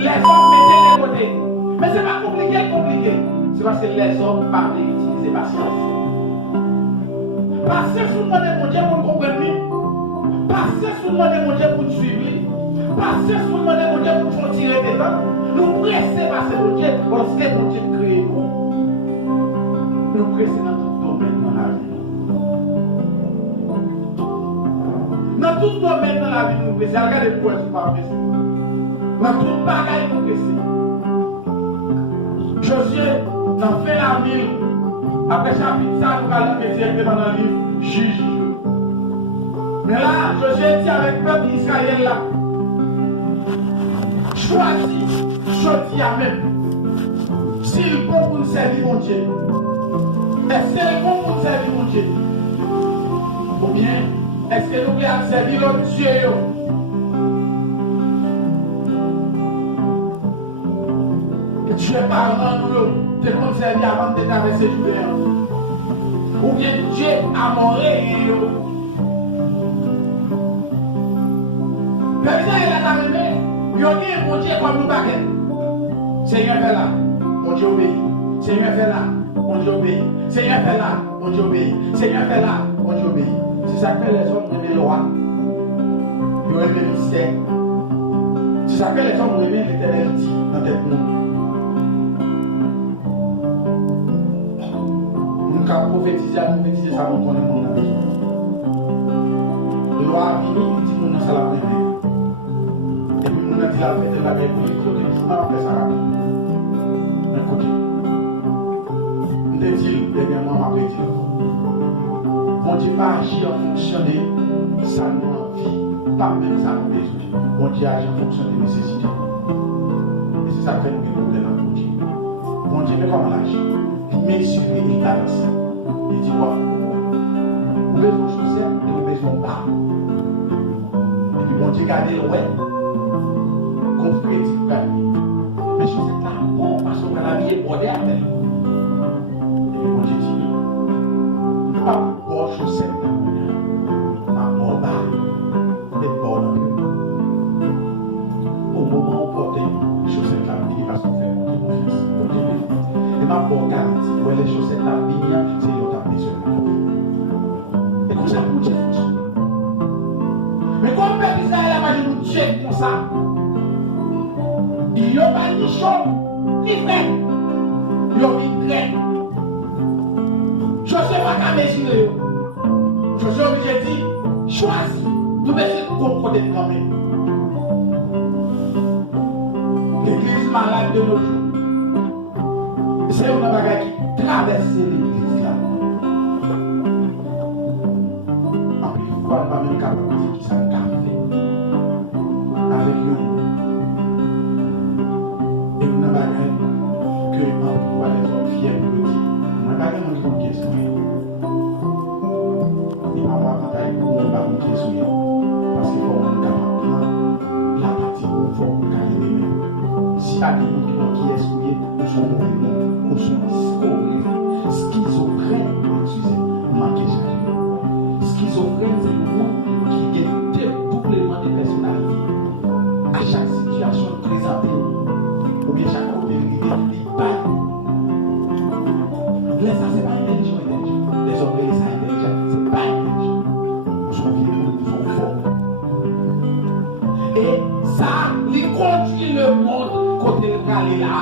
Les hommes mettaient les côtés. Mais c'est pas compliqué. C'est parce que les hommes parlent d'utiliser patience. Passez sous le nom de mon Dieu pour comprendre. Passez sous le nom de mon Dieu pour suivre. Passez sous le nom de mon Dieu pour nous tirer des dents. Nous presser passer mon Dieu parce que mon Dieu crée nous. Nous presser dans tout domaine dans la vie. Dans tout domaine dans la vie, nous presser. Regardez pourquoi je parle de ça. Dans tout bagaille, nous presser. Josué, dans fait la ville. Après chapitre ça, nous allons mettre directement dans le livre Juge. Mais là, Josué dit avec le peuple d'Israël là. Choisis, je dis à même. S'il est bon pour nous servir mon Dieu. Est-ce que c'est bon pour nous servir mon Dieu? Ou bien, est-ce que nous voulons servir notre Dieu? Dieu parlant nous, te conserver avant de traverser le Jourdain. Ou bien Dieu a moré. Mais ça, il a arrivé. Il a dit, mon Dieu, comme nous baguette. Seigneur, fait là, mon Dieu obéit. Seigneur, fait là, mon Dieu obéit. Seigneur, fait là, mon Dieu obéit. Seigneur, fait là, mon Dieu obéit. C'est ça que les hommes aiment le roi. Ils aiment le mystère. C'est ça que les hommes aiment l'Éternel dit dans tête nous. Nous avons prophétisé ça, nous connaissons mon ami. Le roi a fini, il dit, nous, ça la première. Et puis, nous avons dit la fête de la guerre, il faut que nous fassions ça rapide. Un côté. Nous avons dit, dernièrement, on m'a dit, on ne dit pas agir en fonction de sa envie, pas même sa besoin. On dit agir en fonction des nécessités. Et c'est ça qui fait nous des problèmes à mon Dieu. Mon Dieu, mais comment l'agir? Il mesurer les balances. Il dit, ouais, vous besoin de chaussettes et vous besoin de bas. Et puis, mon Dieu, gardez le ouais. Construire des gagner. Mais chaussettes là, bon, parce qu'on a la vie est bordée à terre. Et puis, mon Dieu dit, pas bon chaussettes là, ma bon bas, mais bon là. Au moment où on porte les chaussettes là, il va se faire confiance. Et ma bonne garantie, pour les chaussettes là, c'est l'autre à besoin. Et comme ça, pour Dieu fonctionne. Mais comme le peuple d'Israël a dit, nous Dieu comme ça, il n'y a pas ni chaud, ni frais. Il y a mis grec. Je ne sais pas qu'à mesurer. Je suis obligé de dire, choisis. Nous mettons comprendre de nous-mêmes. L'église malade de nos jours. C'est une bagaille qui traverse l'église là. En plus, il faut pas même capable de dire qui s'en fait avec nous. Et une bagaille que les hommes fiers de dire. Une bagaille qui est question. Et on va batailler pour nous pas une question. Parce qu'il faut qu'on capable la partie où il faut qu'on gagne. Si pas des gens qui est souillé, nous sommes mauvais. Nous sommes schizophrènes, schizophrène, c'est le mot qui est doublement de personnalité. À chaque situation présentée, ou bien chaque côté, il baille. Les ça, c'est pas intelligent. Les hommes, les ça intelligent, c'est pas intelligent. Nous sommes vivants, nous sommes forts. Et ça, il conduit le monde côté de là.